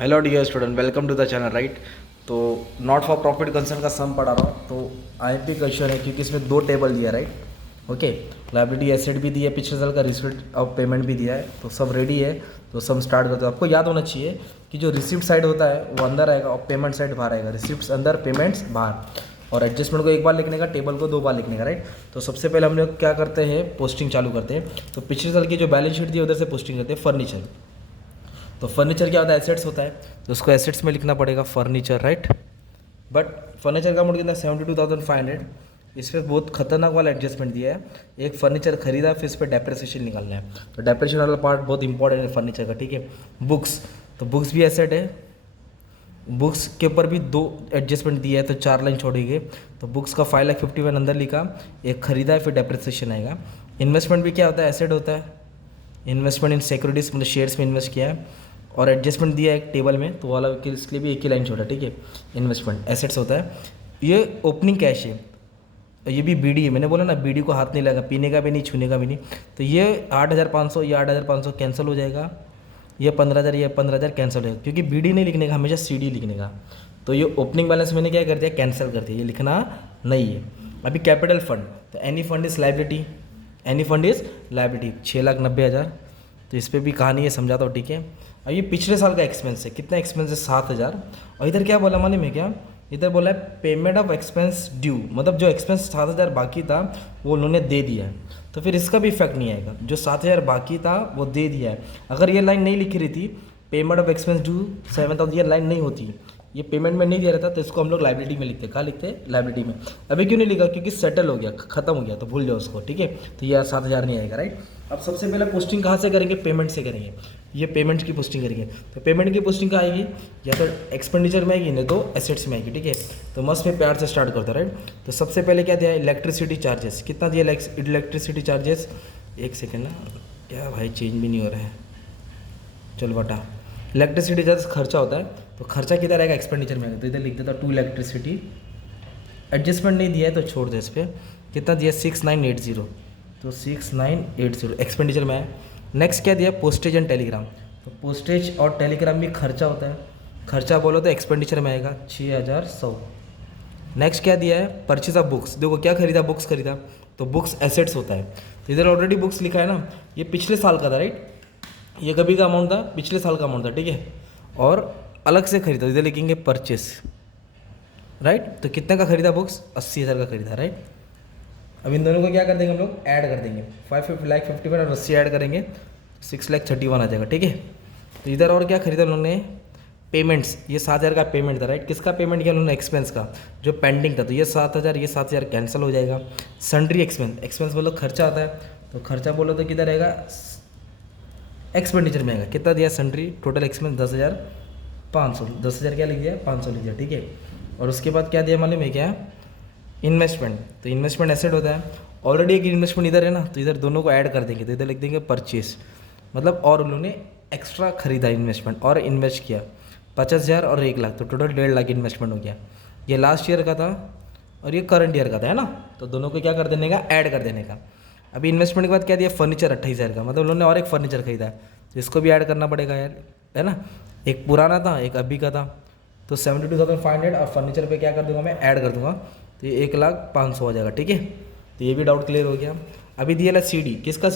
Hello dear student, welcome to the channel right. तो not for profit concern का sum पढ़ा रहा हूँ। तो आईएमपी क्वेश्चन है क्योंकि इसमें दो टेबल दिया राइट। ओके, लाइबिलिटी एसेट भी दिया है, पिछले साल का रिसिप्ट ऑफ पेमेंट भी दिया है, तो सब रेडी है। तो सम स्टार्ट करते हैं। आपको याद होना चाहिए कि जो रिसिप्ट साइड होता है वो अंदर आएगा और पेमेंट साइड बाहर आएगा। रिसिप्ट अंदर, पेमेंट्स बाहर। और एडजस्टमेंट को एक बार लिखने का, टेबल को दो बार लिखने का राइट। तो सबसे पहले हम लोग क्या करते हैं, पोस्टिंग चालू करते हैं। तो पिछले साल की जो बैलेंस शीट थी उधर से पोस्टिंग करते हैं। फर्नीचर, तो फर्नीचर क्या होता है, एसेट्स होता है, तो उसको एसेट्स में लिखना पड़ेगा फर्नीचर राइट। बट फर्नीचर का अमाउंट कितना, 72,500। इस पर बहुत खतरनाक वाला एडजस्टमेंट दिया है। एक फर्नीचर खरीदा, फिर इस पर डेप्रिसिएशन निकालना है। तो डेप्रिसिएशन वाला पार्ट बहुत इंपॉर्टेंट है फर्नीचर का, ठीक है। बुक्स, तो बुक्स भी एसेट है। बुक्स के ऊपर भी दो एडजस्टमेंट दिया है, तो 4 लाइन छोड़ेंगे। तो बुक्स का 5,51,000 अंदर लिखा, एक खरीदा है, फिर डेप्रिसिएशन आएगा। इन्वेस्टमेंट भी क्या होता है, एसेट होता है। इन्वेस्टमेंट इन सिक्योरिटीज, मतलब शेयर्स में इन्वेस्ट किया है। और एडजस्टमेंट दिया है एक टेबल में, तो वाला इसके लिए भी एक ही लाइन छोड़ा, ठीक है। इन्वेस्टमेंट एसेट्स होता है। ये ओपनिंग कैश है। ये भी बीडी है, मैंने बोला ना बीडी को हाथ नहीं लगा, पीने का भी नहीं, छूने का भी नहीं। तो ये 8,500, ये 8,500 कैंसिल हो जाएगा। ये 15,000, ये 15,000 कैंसिल हो जाएगा, क्योंकि बीडी नहीं लिखने का, हमेशा सीडी लिखने का। तो ये ओपनिंग बैलेंस मैंने क्या कर दिया, कैंसिल कर दिया, ये लिखना नहीं है। अभी कैपिटल फंड, तो any fund is liability. Any fund is liability, 6,90,000। तो इस पर भी कहानी है, समझाता हूँ, ठीक है। अब ये पिछले साल का एक्सपेंस है, कितना एक्सपेंस है, 7,000। और इधर क्या बोला मालूम है क्या, इधर बोला है पेमेंट ऑफ एक्सपेंस ड्यू, मतलब जो एक्सपेंस 7,000 बाकी था वो उन्होंने दे दिया है। तो फिर इसका भी इफेक्ट नहीं आएगा, जो 7,000 बाकी था वो दे दिया है। अगर ये लाइन नहीं लिखी रही थी, पेमेंट ऑफ एक्सपेंस ड्यू 7,000, ये लाइन नहीं होती, ये पेमेंट में नहीं दे रहा था, तो इसको हम लोग लाइबिलिटी में लिखते हैं। कहाँ लिखते हैं, लाइबिलिटी में। अभी क्यों नहीं लिखा, क्योंकि सेटल हो गया, खत्म हो गया, तो भूल जाओ उसको, ठीक है। तो ये 7,000 नहीं आएगा राइट। अब सबसे पहले पोस्टिंग कहाँ से करेंगे, पेमेंट से करेंगे। ये पेमेंट की पोस्टिंग करेंगे। तो पेमेंट की पोस्टिंग कहाँ आएगी, या तो एक्सपेंडिचर में आएगी, नहीं तो एसेट्स में आएगी, ठीक है। तो मस्त में प्यार से स्टार्ट करते राइट। तो सबसे पहले क्या दिया है, इलेक्ट्रिसिटी चार्जेस, कितना दिया इलेक्ट्रिसिटी चार्जेस। एक सेकेंड ना, क्या भाई चेंज भी नहीं हो रहा है, चल बटा। इलेक्ट्रिसिटी चार्ज खर्चा होता है, तो खर्चा किधर आएगा, एक्सपेंडिचर में आएगा। तो इधर लिख देता टू इलेक्ट्रिसिटी। एडजस्टमेंट नहीं दिया है तो छोड़ दे इस पर। कितना दिया, 6,980। तो 6,980 एक्सपेंडिचर में है। नेक्स्ट क्या दिया, पोस्टेज एंड टेलीग्राम। तो पोस्टेज और टेलीग्राम भी खर्चा होता है, खर्चा बोलो तो एक्सपेंडिचर में आएगा, 6,100। नेक्स्ट क्या दिया है, परचेज ऑफ बुक्स। देखो क्या खरीदा, बुक्स खरीदा, तो बुक्स एसेट्स होता है। तो इधर ऑलरेडी बुक्स लिखा है ना, ये पिछले साल का था राइट। ये कभी का अमाउंट था, पिछले साल का अमाउंट था, ठीक है। और अलग से खरीदा, इधर लिखेंगे परचेस राइट। तो कितने का खरीदा बुक्स, 80,000 का खरीदा राइट। अब इन दोनों को क्या कर देंगे हम लोग, ऐड कर देंगे। 5,50,51 और 80 ऐड करेंगे, 6,31 आ जाएगा, ठीक है। तो इधर और क्या खरीदा उन्होंने, पेमेंट्स। ये 7,000 का पेमेंट था राइट। किसका पेमेंट किया उन्होंने, एक्सपेंस का, जो पेंडिंग था। तो ये 7,000, ये 7,000 कैंसिल हो जाएगा। सन्ड्री एक्सपेंस, एक्सपेंस बोलो खर्चा आता है, तो खर्चा बोलो तो किधर आएगा, एक्सपेंडिचर में आएगा। कितना दिया सन्ड्री, टोटल एक्सपेंस 10,500, 10,000 क्या लिख दिया, 500 लिख दिया, ठीक है। और उसके बाद क्या दिया मालूम है क्या, इन्वेस्टमेंट। तो इन्वेस्टमेंट एसेट होता है, ऑलरेडी एक इन्वेस्टमेंट इधर है ना, तो इधर दोनों को ऐड कर देंगे, तो इधर लिख देंगे परचेस। मतलब और उन्होंने एक्स्ट्रा खरीदा इन्वेस्टमेंट और इन्वेस्ट किया, 50,000 और 1,00,000, तो टोटल 1,50,000 इन्वेस्टमेंट हो गया। ये लास्ट ईयर का था और ये करंट ईयर का था, है ना। तो दोनों को क्या कर देने का, ऐड कर देने का। अभी इन्वेस्टमेंट के बाद क्या दिया, फर्नीचर 28,000 का, मतलब उन्होंने और एक फर्नीचर खरीदा है, तो इसको भी ऐड करना पड़ेगा यार, है ना। एक पुराना था, एक अभी का था। तो 72,500 और फर्नीचर पे क्या कर दूंगा मैं, ऐड कर दूंगा, तो ये 1,05,000 हो जाएगा, ठीक है। तो ये भी डाउट क्लियर हो गया। अभी दिया ला सी डी, किसका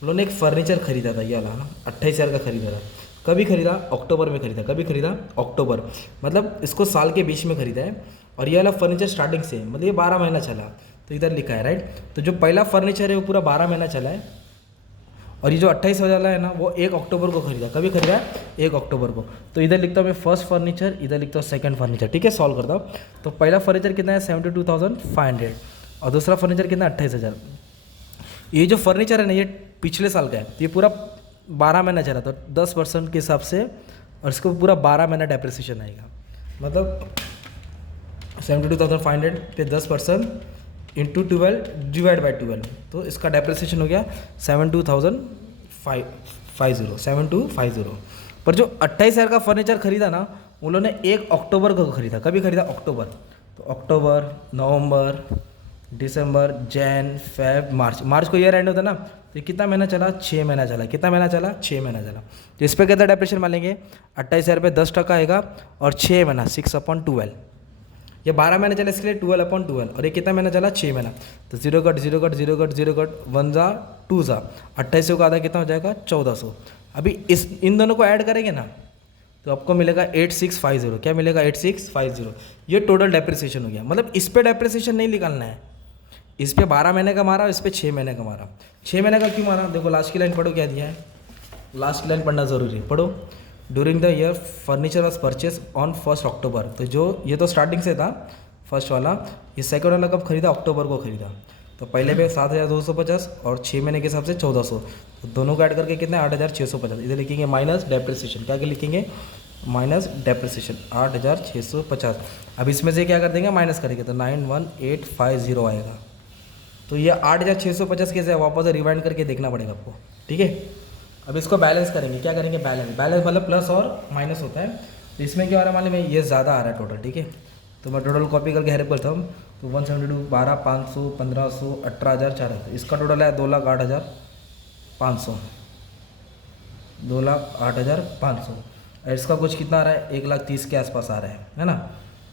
उन लोगों ने एक फर्नीचर खरीदा था, ये वाला ना 28,000 का खरीदा था। कभी खरीदा? अक्टूबर में खरीदा। कभी खरीदा? अक्टूबर, मतलब इसको साल के बीच में खरीदा है। और ये वाला फर्नीचर स्टार्टिंग से, मतलब ये 12 महीना चला, तो इधर लिखा है राइट। तो जो पहला फर्नीचर है वो पूरा 12 महीना चला है। और ये जो 28,000 वाला है ना, वो 1 अक्टूबर को खरीदा। कभी खरीदा है? 1 अक्टूबर को। तो इधर लिखता हूँ मैं फर्स्ट फर्नीचर, इधर लिखता हूँ सेकंड फर्नीचर, ठीक है। सॉल्व करता हूँ। तो पहला फर्नीचर कितना है? 72,500, और दूसरा फर्नीचर कितना? 28,000। ये जो फर्नीचर है ना, ये पिछले साल का है, ये पूरा 12 महीना चला, तो 10% के हिसाब से, और इसको पूरा 12 महीना डेप्रिसिएशन आएगा। मतलब 72,500 पे 10% इंटू 12 डिवाइड बाई 12, तो इसका डेप्रिसिएशन हो गया 72,550। पर जो 28,000 का फर्नीचर खरीदा ना, उन लोगों ने 1 अक्टूबर को खरीदा। कभी खरीदा? अक्टूबर। तो अक्टूबर, नवंबर, दिसंबर, जैन, फेब, मार्च को ईयर एंड होता है ना, तो ये कितना महीना चला? 6 महीना चला। कितना महीना चला? 6 महीना चला। तो इस पर कितना डेप्रिसिएशन मानेंगे? 28,000 पे 10% आएगा, और 6 महीना 6/12। ये 12 महीने चला, इसके लिए 12/12। और ये कितना महीना चला? 6 महीना। तो 0 कट 0 कट 0 कट 0 कट 1 जा 2 जा 2800 का आधा कितना हो जाएगा? 1400। अभी इन दोनों को ऐड करेंगे ना, तो आपको मिलेगा 8650। क्या मिलेगा? 8650। ये टोटल डेप्रिसिएशन हो गया। मतलब इस पे डेप्रिसिएशन नहीं निकालना है, इस पे 12 महीने का मारा, इस पे 6 महीने का मारा। 6 महीने का क्यों मारा? देखो लास्ट की लाइन पढ़ो, क्या दिया है। लास्ट की लाइन पढ़ना ज़रूरी है, पढ़ो। During the year furniture was purchase on 1 अक्टूबर। तो जो ये तो स्टार्टिंग से था फर्स्ट वाला, ये सेकंड वाला कब खरीदा? अक्टूबर को खरीदा। तो पहले पे 7,250 और 6 महीने के हिसाब से 1,400, तो दोनों को ऐड करके कितना? 8,650। इधर लिखेंगे माइनस डेप्रिसिएशन। क्या लिखेंगे? Minus depreciation 8,650। अब इसमें से क्या कर देंगे? माइनस करेंगे, तो 91850 आएगा। तो ये 8,650 कैसे है? वापस रिवाइंड करके देखना पड़ेगा आपको, ठीक है। अब इसको बैलेंस करेंगे। क्या करेंगे? बैलेंस मतलब प्लस और माइनस होता है। तो इसमें क्या आ रहा है मालूम है? ये ज़्यादा आ रहा है टोटल, ठीक है। तो मैं टोटल कॉपी करके हेल्प करता हूँ। तो 172, 12, 500, 1500, 18,400, इसका टोटल है 2,08,500, 2,08,500। और इसका कुछ कितना आ रहा है? 1,30,000 के आसपास आ रहा है ना।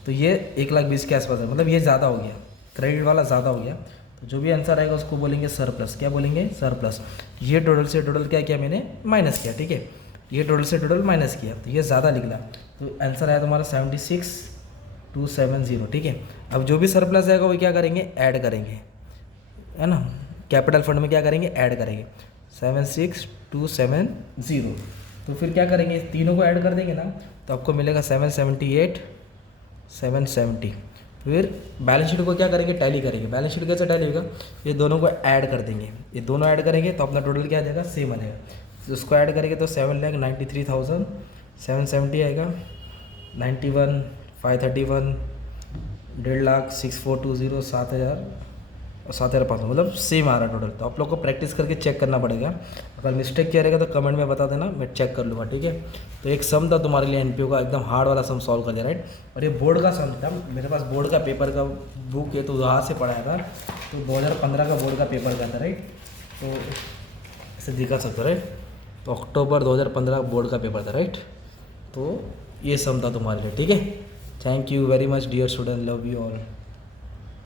तो ये 1,20,000 के आसपास है, मतलब ये ज़्यादा हो गया, क्रेडिट वाला ज़्यादा हो गया। तो जो भी आंसर आएगा उसको बोलेंगे सरप्लस। क्या बोलेंगे? सरप्लस। ये टोटल से टोटल क्या किया मैंने? माइनस किया, ठीक है। ये टोटल से टोटल माइनस किया, तो ये ज़्यादा निकला। तो आंसर आया तुम्हारा 76,270, ठीक है। अब जो भी सरप्लस आएगा वो क्या करेंगे? ऐड करेंगे, है ना। कैपिटल फंड में क्या करेंगे? ऐड करेंगे 76,270। तो फिर क्या करेंगे? तीनों को ऐड कर देंगे ना, तो आपको मिलेगा 778,770। फिर बैलेंस शीट को क्या करेंगे? टैली करेंगे। बैलेंस शीट कैसे टैली होगा? ये दोनों को ऐड कर देंगे, ये दोनों ऐड करेंगे तो अपना टोटल क्या आ जाएगा? सेम आ जाएगा। तो उसको ऐड करेंगे तो 7,93,770 आएगा, 91,531, 1,50,000, 6,420, 7,000 और 7,500, मतलब सेम आ रहा है टोटल। तो आप लोग को प्रैक्टिस करके चेक करना पड़ेगा। अगर मिस्टेक किया रहेगा तो कमेंट में बता देना, मैं चेक कर लूँगा, ठीक है। तो एक सम था तुम्हारे लिए एनपीओ का, एकदम हार्ड वाला सम सॉल्व कर दिया, राइट। और ये बोर्ड का सम था, मेरे पास बोर्ड का पेपर का बुक है, तो वहाँ से पढ़ाया था। तो 2015 का बोर्ड का पेपर का था, राइट। तो इसे दिखा सकते हो, राइट। तो अक्टूबर 2015 बोर्ड का पेपर था, राइट। तो ये सम था तुम्हारे लिए, ठीक है। Thank you very much dear student, love you all.